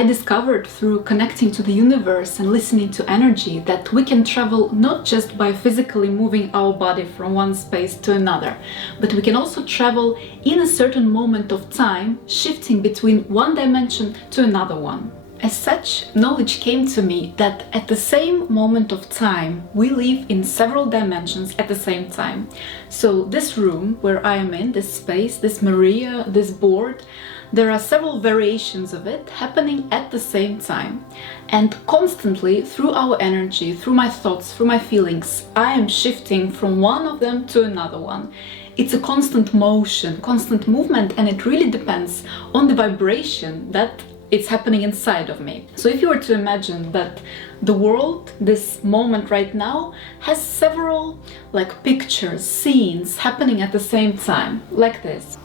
I discovered through connecting to the universe and listening to energy that we can travel not just by physically moving our body from one space to another, but we can also travel in a certain moment of time, shifting between one dimension to another one. As such, knowledge came to me that at the same moment of time, we live in several dimensions at the same time. So this room where I am in, this space, this Maria, this board, there are several variations of it happening at the same time. And constantly, through our energy, through my thoughts, through my feelings, I am shifting from one of them to another one. It's a constant motion, constant movement, and it really depends on the vibration that it's happening inside of me. So if you were to imagine that the world, this moment right now, has several pictures, scenes happening at the same time, like this.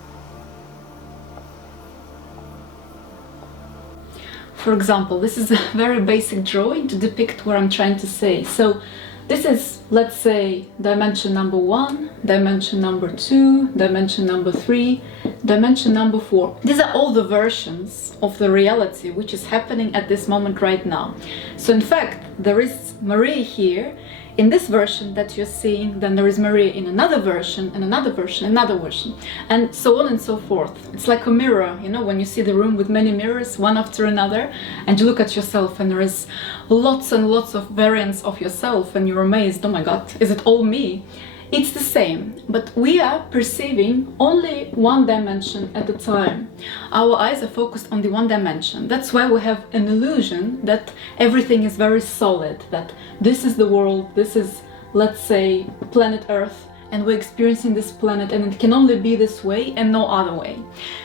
For example, this is a very basic drawing to depict what I'm trying to say. So this is, let's say, dimension number 1, dimension number 2, dimension number 3, dimension number 4. These are all the versions of the reality which is happening at this moment right now. So in fact, there is Maria here in this version that you're seeing, then there is Maria in another version, and another version, another version, and so on and so forth. It's like a mirror, you know, when you see the room with many mirrors, one after another, and you look at yourself and there is lots and lots of variants of yourself and you're amazed, oh my god, is it all me? It's the same, but we are perceiving only one dimension at a time. Our eyes are focused on the one dimension. That's why we have an illusion that everything is very solid, that this is the world, this is, let's say, planet Earth, and we're experiencing this planet and it can only be this way and no other way.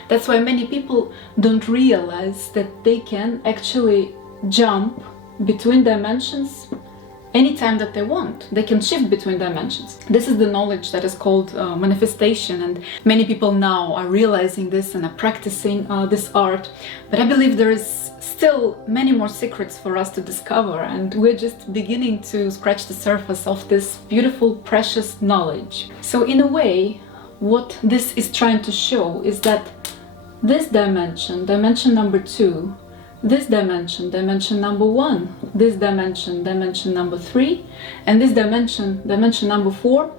That's why many people don't realize that they can actually jump between dimensions anytime that they want. They can shift between dimensions. This is the knowledge that is called manifestation, and many people now are realizing this and are practicing this art. But I believe there is still many more secrets for us to discover, and we're just beginning to scratch the surface of this beautiful, precious knowledge. So in a way, what this is trying to show is that this dimension, dimension number 2, this dimension, dimension number 1, this dimension, dimension number 3, and this dimension, dimension number 4,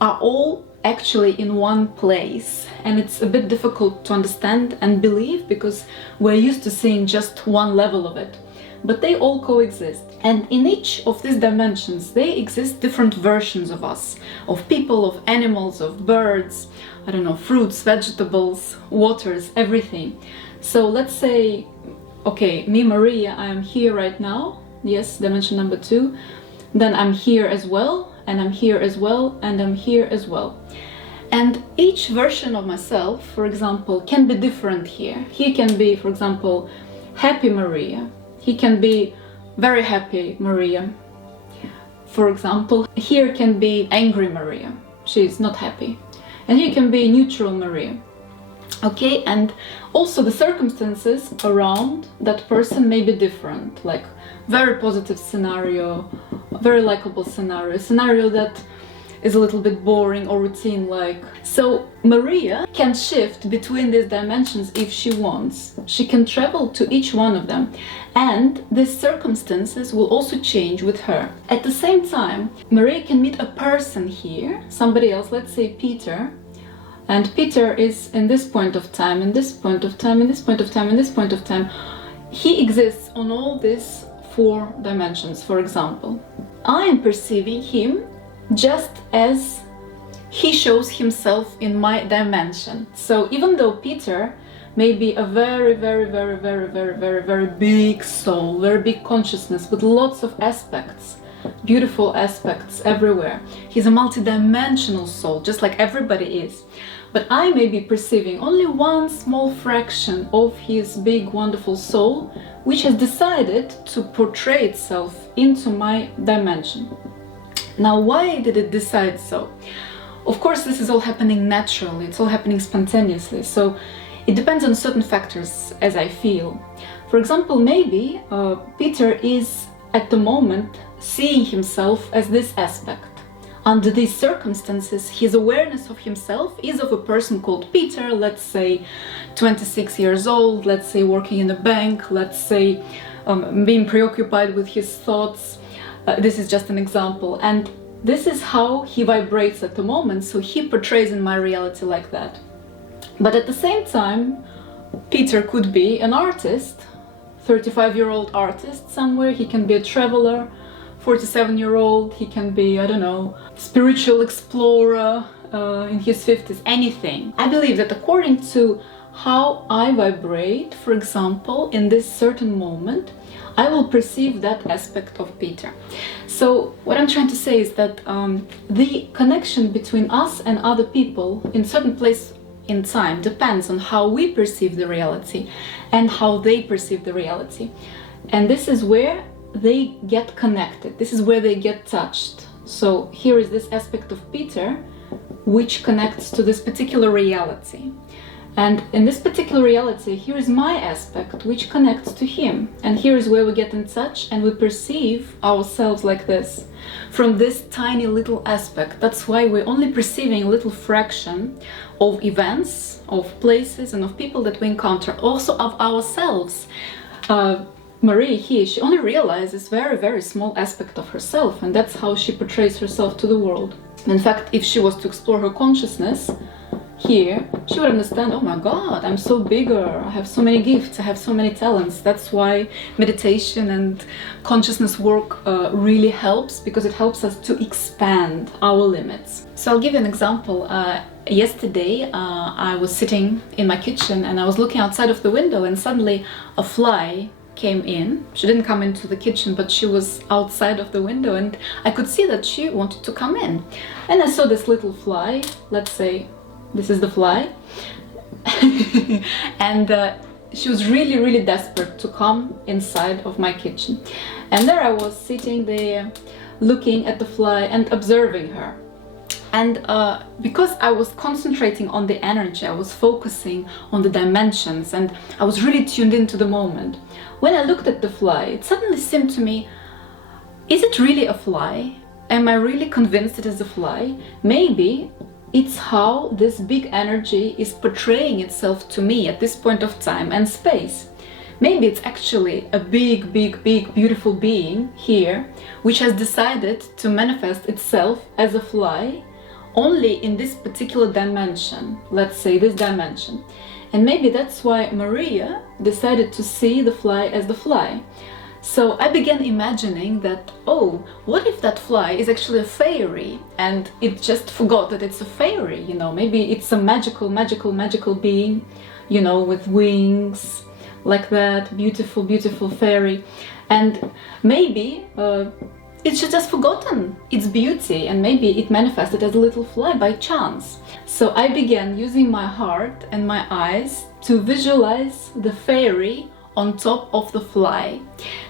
are all actually in one place. And it's a bit difficult to understand and believe because we're used to seeing just one level of it. But they all coexist. And in each of these dimensions, they exist different versions of us, of people, of animals, of birds, I don't know, fruits, vegetables, waters, everything. So let's say, okay, me, Maria, I am here right now, yes, dimension number 2, then I'm here as well, and I'm here as well, and I'm here as well. And each version of myself, for example, can be different here. He can be, for example, happy Maria. He can be very happy Maria. For example, here can be angry Maria. She's not happy. And here can be neutral Maria. Okay, and also the circumstances around that person may be different, like very positive scenario, very likable scenario that is a little bit boring or routine-like. So Maria can shift between these dimensions if she wants. She can travel to each one of them, and these circumstances will also change with her. At the same time, Maria can meet a person here, somebody else, let's say Peter, and Peter is in this point of time, in this point of time, in this point of time, in this point of time. He exists on all these 4 dimensions, for example. I am perceiving him just as he shows himself in my dimension. So even though Peter may be a very big soul, very big consciousness with lots of aspects, beautiful aspects everywhere. He's a multidimensional soul, just like everybody is. But I may be perceiving only one small fraction of his big, wonderful soul, which has decided to portray itself into my dimension. Now, why did it decide so? Of course, this is all happening naturally, it's all happening spontaneously, so it depends on certain factors, as I feel. For example, maybe Peter is at the moment seeing himself as this aspect. under these circumstances, his awareness of himself is of a person called Peter, let's say 26 years old, let's say working in a bank, let's say being preoccupied with his thoughts. This is just an example. And this is how he vibrates at the moment, so he portrays in my reality like that. But at the same time, Peter could be an artist, 35-year-old artist somewhere, he can be a traveler, 47-year-old, he can be, I don't know, spiritual explorer in his 50s, anything. I believe that according to how I vibrate, for example, in this certain moment, I will perceive that aspect of Peter. So what I'm trying to say is that the connection between us and other people in certain place in time depends on how we perceive the reality and how they perceive the reality. And this is where they get connected. This is where they get touched. So here is this aspect of Peter which connects to this particular reality. And in this particular reality, here is my aspect which connects to him. And here is where we get in touch and we perceive ourselves like this, from this tiny little aspect. That's why we're only perceiving a little fraction of events, of places, and of people that we encounter, also of ourselves. Marie here, she only realizes very, very small aspect of herself, and that's how she portrays herself to the world. In fact, if she was to explore her consciousness here, she would understand, oh my God, I'm so bigger, I have so many gifts, I have so many talents. That's why meditation and consciousness work really helps, because it helps us to expand our limits. So I'll give you an example. Yesterday I was sitting in my kitchen and I was looking outside of the window, and suddenly a fly came in. She didn't come into the kitchen, but she was outside of the window, and I could see that she wanted to come in. And I saw this little fly, let's say this is the fly, and she was really, really desperate to come inside of my kitchen. And there I was sitting there looking at the fly and observing her. And because I was concentrating on the energy, I was focusing on the dimensions, and I was really tuned into the moment. When I looked at the fly, it suddenly seemed to me, is it really a fly? Am I really convinced it is a fly? Maybe it's how this big energy is portraying itself to me at this point of time and space. Maybe it's actually a big, big, big, beautiful being here, which has decided to manifest itself as a fly only in this particular dimension, let's say this dimension. And maybe that's why Maria decided to see the fly as the fly. So I began imagining that, oh, what if that fly is actually a fairy and it just forgot that it's a fairy, you know, maybe it's a magical, magical, magical being, you know, with wings, like that, beautiful, beautiful fairy. And maybe it's just forgotten its beauty, and maybe it manifested as a little fly by chance. So I began using my heart and my eyes to visualize the fairy on top of the fly.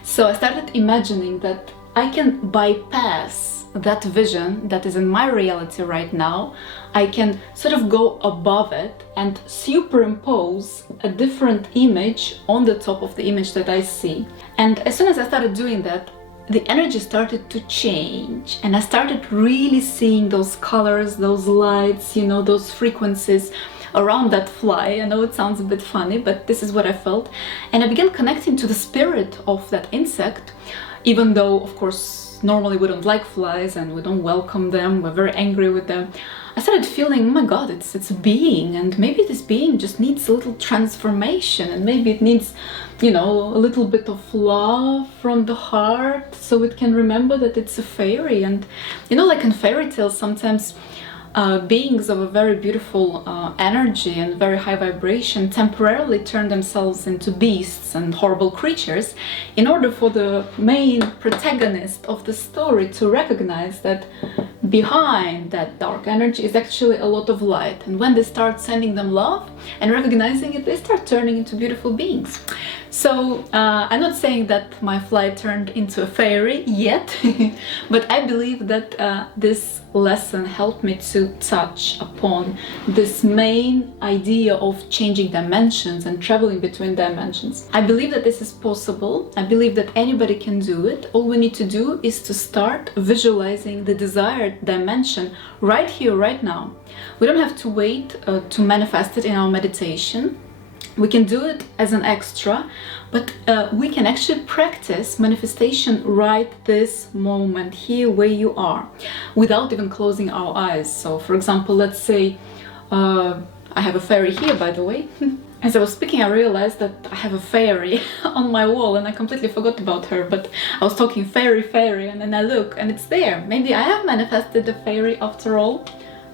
So I started imagining that I can bypass that vision that is in my reality right now. I can sort of go above it and superimpose a different image on the top of the image that I see. And as soon as I started doing that, the energy started to change, and I started really seeing those colors, those lights, you know, those frequencies around that fly. I know it sounds a bit funny, but this is what I felt. And I began connecting to the spirit of that insect, even though, of course, normally we don't like flies and we don't welcome them, we're very angry with them. I started feeling, oh my God, it's a being, and maybe this being just needs a little transformation, and maybe it needs, you know, a little bit of love from the heart so it can remember that it's a fairy. And, you know, like in fairy tales, sometimes beings of a very beautiful energy and very high vibration temporarily turn themselves into beasts and horrible creatures in order for the main protagonist of the story to recognize that behind that dark energy is actually a lot of light. And when they start sending them love and recognizing it, they start turning into beautiful beings. So I'm not saying that my fly turned into a fairy yet, but I believe that this lesson helped me to to touch upon this main idea of changing dimensions and traveling between dimensions. I believe that this is possible. I believe that anybody can do it. All we need to do is to start visualizing the desired dimension right here, right now. We don't have to wait to manifest it in our meditation. We can do it as an extra, but we can actually practice manifestation right this moment, here where you are, without even closing our eyes. So, for example, let's say I have a fairy here, by the way. As I was speaking, I realized that I have a fairy on my wall and I completely forgot about her, but I was talking fairy, and then I look and it's there. Maybe I have manifested a fairy after all.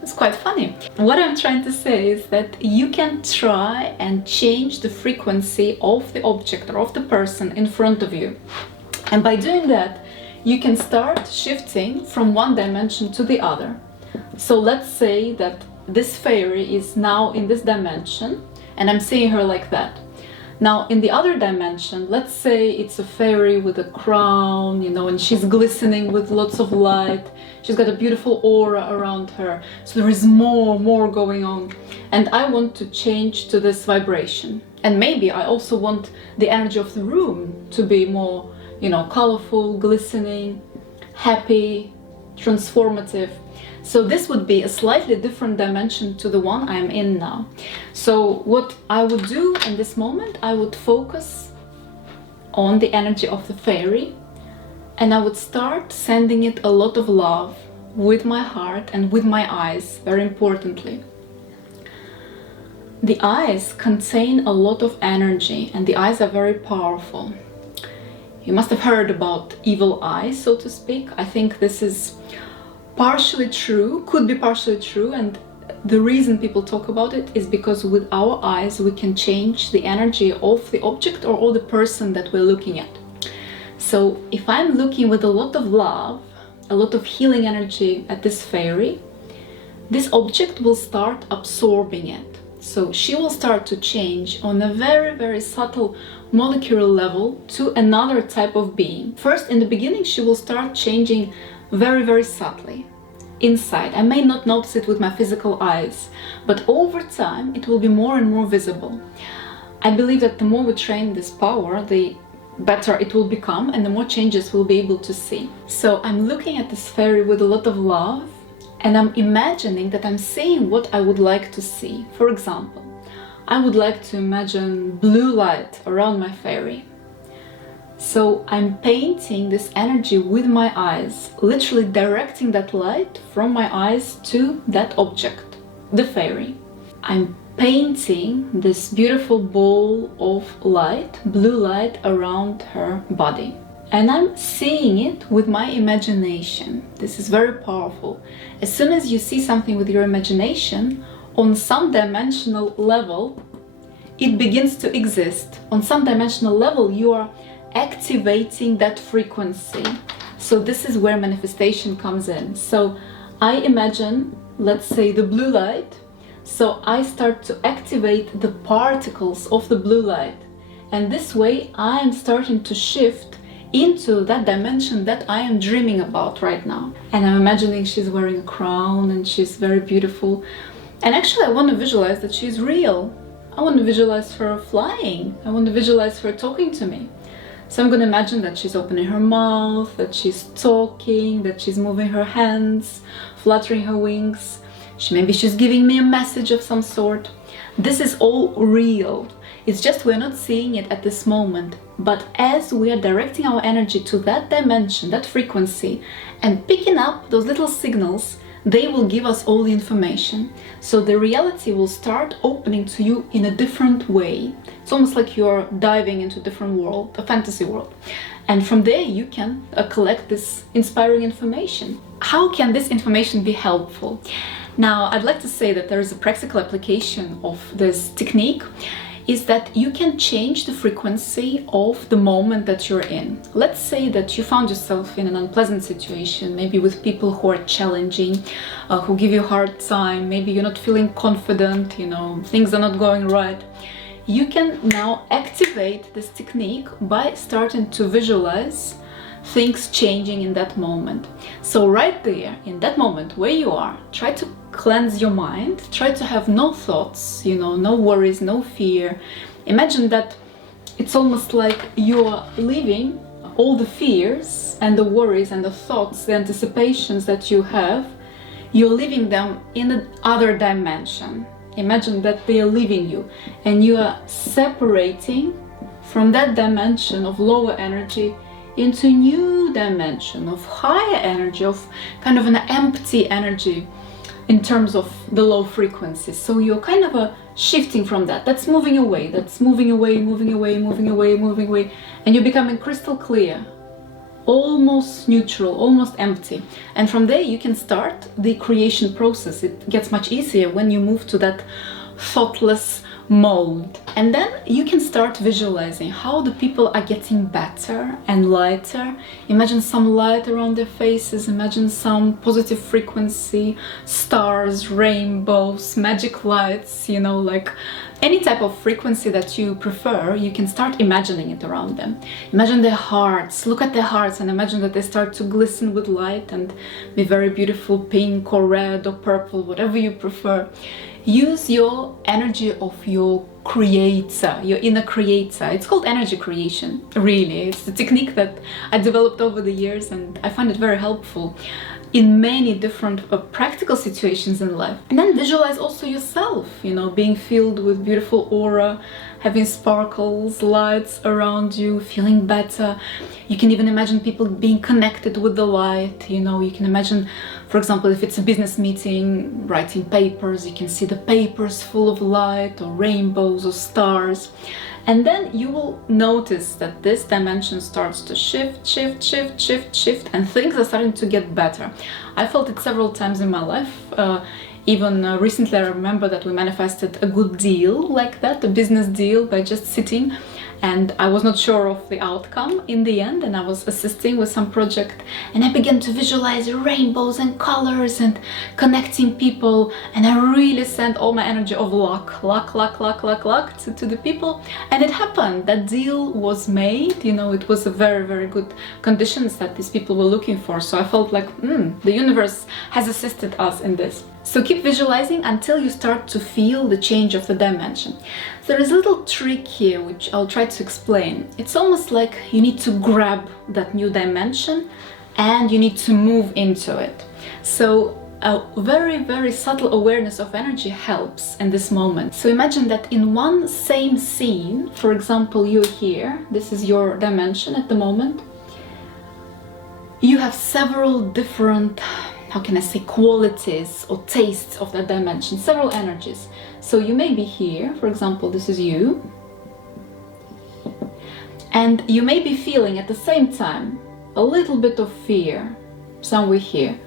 It's quite funny. What I'm trying to say is that you can try and change the frequency of the object or of the person in front of you. And by doing that, you can start shifting from one dimension to the other. So let's say that this fairy is now in this dimension, and I'm seeing her like that. Now, in the other dimension, let's say it's a fairy with a crown, you know, and she's glistening with lots of light. She's got a beautiful aura around her. So there is more going on. And I want to change to this vibration. And maybe I also want the energy of the room to be more, you know, colorful, glistening, happy, transformative. So this would be a slightly different dimension to the one I'm in now. So what I would do in this moment, I would focus on the energy of the fairy, and I would start sending it a lot of love with my heart and with my eyes, very importantly. The eyes contain a lot of energy, and the eyes are very powerful. You must have heard about evil eyes, so to speak. I think this is partially true, could be partially true, and the reason people talk about it is because with our eyes we can change the energy of the object or the person that we're looking at. So if I'm looking with a lot of love, a lot of healing energy at this fairy, this object will start absorbing it. So she will start to change on a very subtle molecular level to another type of being. First, in the beginning, she will start changing very subtly inside. I may not notice it with my physical eyes, but over time it will be more and more visible. I believe that the more we train this power, the better it will become and the more changes we'll be able to see. So I'm looking at this fairy with a lot of love, and I'm imagining that I'm seeing what I would like to see. For example, I would like to imagine blue light around my fairy. So I'm painting this energy with my eyes, literally directing that light from my eyes to that object, the fairy. I'm painting this beautiful ball of light, blue light, around her body. And I'm seeing it with my imagination. This is very powerful. As soon as you see something with your imagination, on some dimensional level, it begins to exist. On some dimensional level, you are activating that frequency. So this is where manifestation comes in. So I imagine, let's say, the blue light. So I start to activate the particles of the blue light. And this way I am starting to shift into that dimension that I am dreaming about right now. And I'm imagining she's wearing a crown and she's very beautiful. And actually I want to visualize that she's real. I want to visualize her flying. I want to visualize her talking to me. So I'm going to imagine that she's opening her mouth, that she's talking, that she's moving her hands, fluttering her wings. Maybe she's giving me a message of some sort. This is all real. It's just we're not seeing it at this moment. But as we are directing our energy to that dimension, that frequency, and picking up those little signals, they will give us all the information. So the reality will start opening to you in a different way. It's almost like you're diving into a different world, a fantasy world. And from there you can collect this inspiring information. How can this information be helpful? Now, I'd like to say that there is a practical application of this technique, is that you can change the frequency of the moment that you're in. Let's say that you found yourself in an unpleasant situation, maybe with people who are challenging, who give you a hard time, maybe you're not feeling confident, you know, things are not going right. You can now activate this technique by starting to visualize things changing in that moment. So right there, in that moment where you are, try to cleanse your mind. Try to have no thoughts, you know, no worries, no fear. Imagine that it's almost like you're leaving all the fears and the worries and the thoughts, the anticipations that you have, you're leaving them in another dimension. Imagine that they are leaving you and you are separating from that dimension of lower energy into a new dimension of higher energy, of kind of an empty energy in terms of the low frequencies. So you're kind of shifting from that. That's moving away, that's moving away, moving away, moving away, moving away, and you're becoming crystal clear, almost neutral, almost empty. And from there you can start the creation process. It gets much easier when you move to that thoughtless mode. And then you can start visualizing how the people are getting better and lighter. Imagine some light around their faces, imagine some positive frequency, stars, rainbows, magic lights, you know, like any type of frequency that you prefer. You can start imagining it around them. Imagine their hearts, look at their hearts and imagine that they start to glisten with light and be very beautiful, pink or red or purple, whatever you prefer. Use your energy of your creator, your inner creator. It's called energy creation, really. It's a technique that I developed over the years and I find it very helpful in many different practical situations in life. And then visualize also yourself, you know, being filled with beautiful aura, having sparkles, lights around you, feeling better. You can even imagine people being connected with the light, you know, you can imagine, for example, if it's a business meeting, writing papers, you can see the papers full of light or rainbows or stars. And then you will notice that this dimension starts to shift, shift, shift, shift, shift, and things are starting to get better. I felt it several times in my life. Even recently I remember that we manifested a good deal like that, a business deal, by just sitting, and I was not sure of the outcome in the end, and I was assisting with some project and I began to visualize rainbows and colors and connecting people, and I really sent all my energy of luck to the people, and it happened. That deal was made, you know, it was a very, very good conditions that these people were looking for. So I felt like the universe has assisted us in this. So keep visualizing until you start to feel the change of the dimension. There is a little trick here which I'll try to explain. It's almost like you need to grab that new dimension and you need to move into it. So a very, very subtle awareness of energy helps in this moment. So imagine that in one same scene, for example, you're here, this is your dimension at the moment, you have several different, how can I say, qualities or tastes of that dimension, several energies. So you may be here, for example, this is you, and you may be feeling at the same time a little bit of fear somewhere here,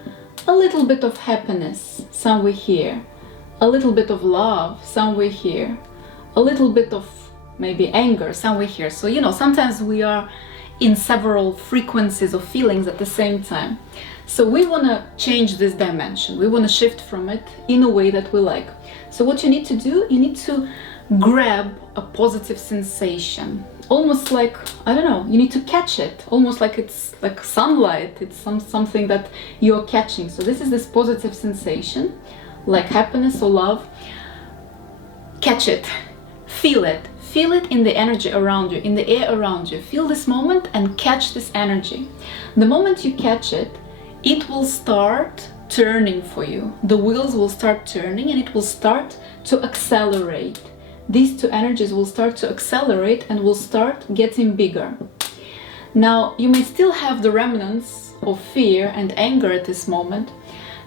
a little bit of happiness somewhere here, a little bit of love somewhere here, a little bit of maybe anger somewhere here. So, you know, sometimes we are in several frequencies of feelings at the same time. So we want to change this dimension, we want to shift from it in a way that we like. So what you need to do, you need to grab a positive sensation, almost like, I don't know, you need to catch it, almost like it's like sunlight, it's something that you're catching. So this is this positive sensation, like happiness or love. Catch it, feel it. Feel it in the energy around you, in the air around you. Feel this moment and catch this energy. The moment you catch it, it will start turning for you. The wheels will start turning and it will start to accelerate. These two energies will start to accelerate and will start getting bigger. Now, you may still have the remnants of fear and anger at this moment.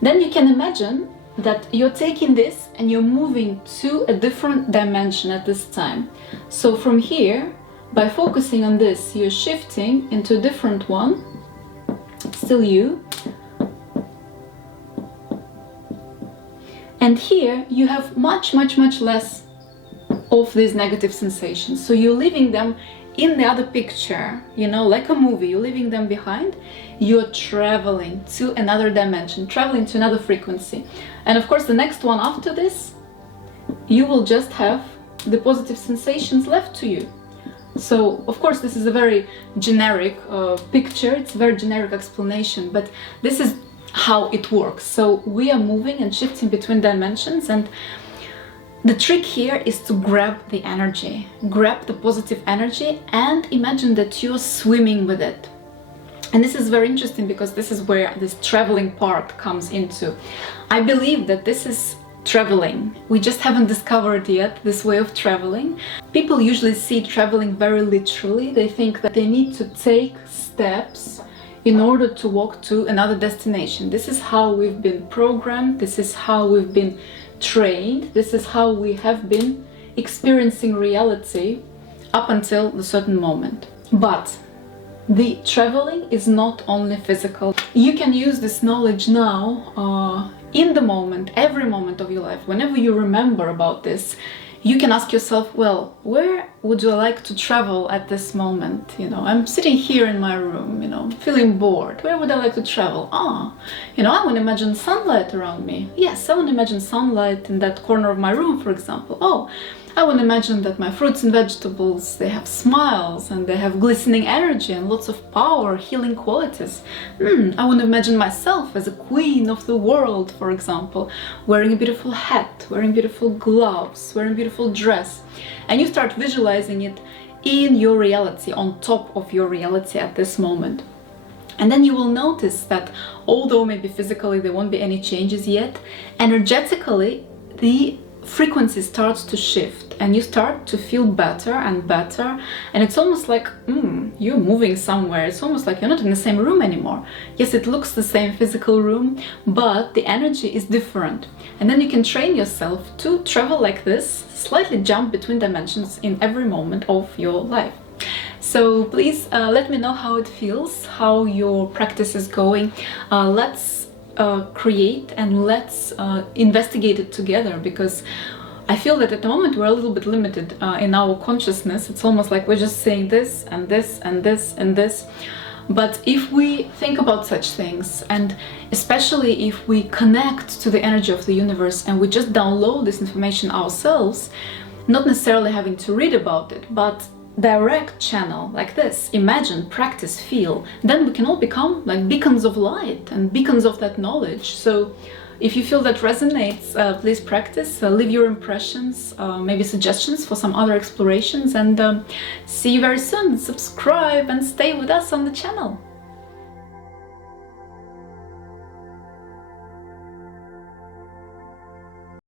Then you can imagine that you're taking this and you're moving to a different dimension at this time. So from here, by focusing on this, you're shifting into a different one, still you. And here you have much less of these negative sensations. So you're leaving them in the other picture, you know, like a movie, you're leaving them behind. You're traveling to another dimension, traveling to another frequency. And of course, the next one after this, you will just have the positive sensations left to you. So, of course, this is a very generic picture, it's a very generic explanation, but this is how it works. So we are moving and shifting between dimensions, and the trick here is to grab the energy, grab the positive energy, and imagine that you're swimming with it. And this is very interesting because this is where this traveling part comes into. I believe that this is traveling. We just haven't discovered yet this way of traveling. People usually see traveling very literally. They think that they need to take steps in order to walk to another destination. This is how we've been programmed. This is how we've been trained. This is how we have been experiencing reality up until a certain moment. But the traveling is not only physical. You can use this knowledge now, in the moment, every moment of your life. Whenever you remember about this, you can ask yourself, well, where would you like to travel at this moment? You know, I'm sitting here in my room, you know, feeling bored. Where would I like to travel? You know, I want to imagine sunlight around me. Yes, I want to imagine sunlight in that corner of my room, for example. Oh, I want to imagine that my fruits and vegetables, they have smiles and they have glistening energy and lots of power, healing qualities. I want to imagine myself as a queen of the world, for example, wearing a beautiful hat, wearing beautiful gloves, wearing a beautiful dress. And you start visualizing it in your reality, on top of your reality at this moment. And then you will notice that although maybe physically there won't be any changes yet, energetically the frequency starts to shift and you start to feel better and better, and it's almost like you're moving somewhere. It's almost like you're not in the same room anymore. Yes, it looks the same physical room, but the energy is different. And then you can train yourself to travel like this, slightly jump between dimensions in every moment of your life. So please let me know how it feels, how your practice is going. Let's create and let's investigate it together, because I feel that at the moment we're a little bit limited in our consciousness. It's almost like we're just saying this and this and this and this. But if we think about such things, and especially if we connect to the energy of the universe and we just download this information ourselves, not necessarily having to read about it, but direct channel like this, imagine, practice, feel, then we can all become like beacons of light and beacons of that knowledge. So if you feel that resonates, please practice, leave your impressions, maybe suggestions for some other explorations, and see you very soon. Subscribe and stay with us on the channel.